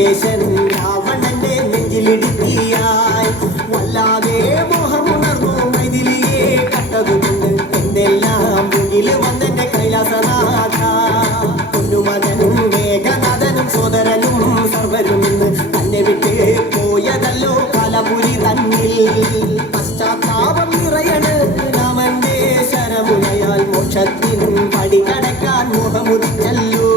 ലങ്കേശൻ രാവണന്റെ നെഞ്ചിലിടുക്കിയായി വല്ലാതെ മോഹമുണർന്നു മൈഥിലിയെ കണ്ടതുകൊണ്ട് എന്തെല്ലാം മുന്നിൽ വന്നെന്റെ കൈലാസനാഥ പൊന്നുമകനും മേഘനാഥനും സോദരനും സർവരും തന്നെ വിട്ട് പോയതല്ലോ കാലപുരി തന്നിൽ പശ്ചാത്താപം നിറയണ് രാമന്റെ ശരമുനയാൽ മോക്ഷത്തിൻ പടി കടക്കാൻ മുഖമുദിച്ചല്ലോ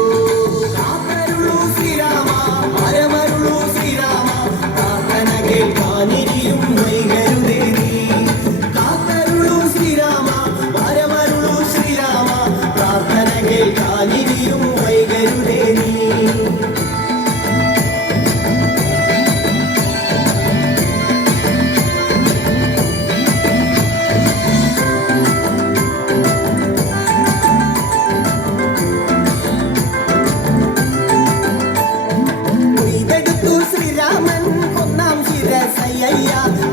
കാത്തരുളൂ ശ്രീരാമ പരമരുളൂ ശ്രീരാമ പ്രാർത്ഥന കേൾക്കാനിരിയും വൈകരുതേ നീ കാത്തരുളൂ ശ്രീരാമ പരമരുളൂ ശ്രീരാമ പ്രാർത്ഥന കേൾക്കാനിരിയും വൈകരുതേ നീ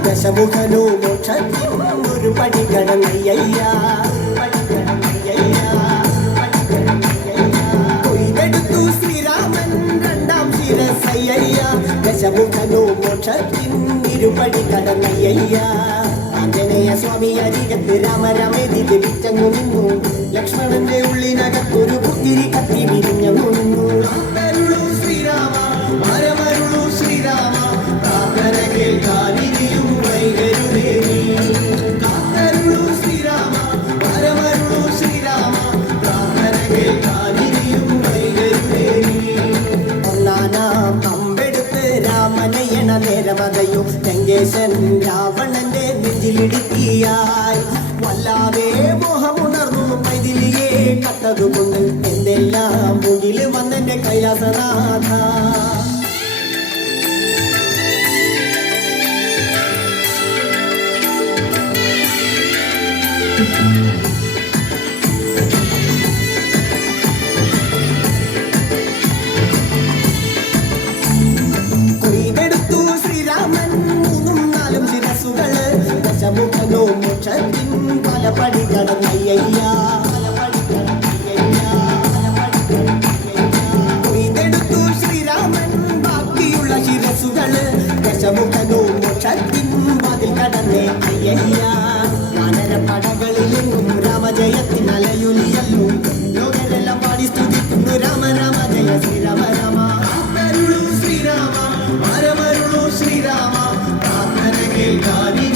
ദശമുഖനോ മോക്ഷത്തിൻ ഒരു പടി കടന്നയ്യ കൊയ്തെടുത്തു ശ്രീരാമൻ രണ്ടാം ശിരസയ്യ ദശമുഖനോ മോക്ഷത്തിൻ ഇരുപടി കടന്നയ്യ ആഞ്ജനേയ സ്വാമി അരികത്ത് രാമരാമേതി ജപിച്ചങ്ങു നിന്നു ലക്ഷ്മണന്റെ ഉള്ളിനകത്തൊരു പുത്തിരി കത്തി വിരിഞ്ഞങ്ങു നിന്നു ശ്രീരാമ പരമരുളൂ ശ്രീരാമ പ്രാർത്ഥന കേൾക്കാനിരിയും വൈകരുതേ നീ കാത്തരുളൂ ശ്രീരാമ പരമരുളൂ ശ്രീരാമ പ്രാർത്ഥന കേൾക്കാനിരിയും വൈകരുതേ നീ ഒന്നാനാം അമ്പെടുത്ത് രാമനയണ നേരമകയും ലങ്കേശൻ രാവണന്റെ നെഞ്ചിലിടുക്കിയായി വല്ലാതെ മോഹമുണർന്നു മൈഥിലിയെ കണ്ടതുകൊണ്ട് എന്തെല്ലാം മുന്നിൽ വന്നെന്റെ കൈലാസനാഥ കൊയ്തെടുത്തു ശ്രീരാമൻ മൂന്നും നാലും ശിരസുകള് ദശമുഖനോ മോക്ഷത്തിൻ പലപടി കടന്നയ്യ കൊയ്തെടുത്തു ശ്രീരാമൻ ബാക്കിയുള്ള ശിരസുകള് ദശമുഖനോ മോക്ഷത്തിൻ പതിൽ കടന്നേ അയ്യ പടകളിലെങ്ങും രാമജയത്തിൻ അലയുലിയല്ലോ ലോകരെല്ലാം പാടി സ്തുതിക്കുന്നു രാമ രാമ ജയ ശ്രീരാമ രാമ ശ്രീരാമ പരമരുളൂ ശ്രീരാമ പ്രാർത്ഥന കേൾക്കാനി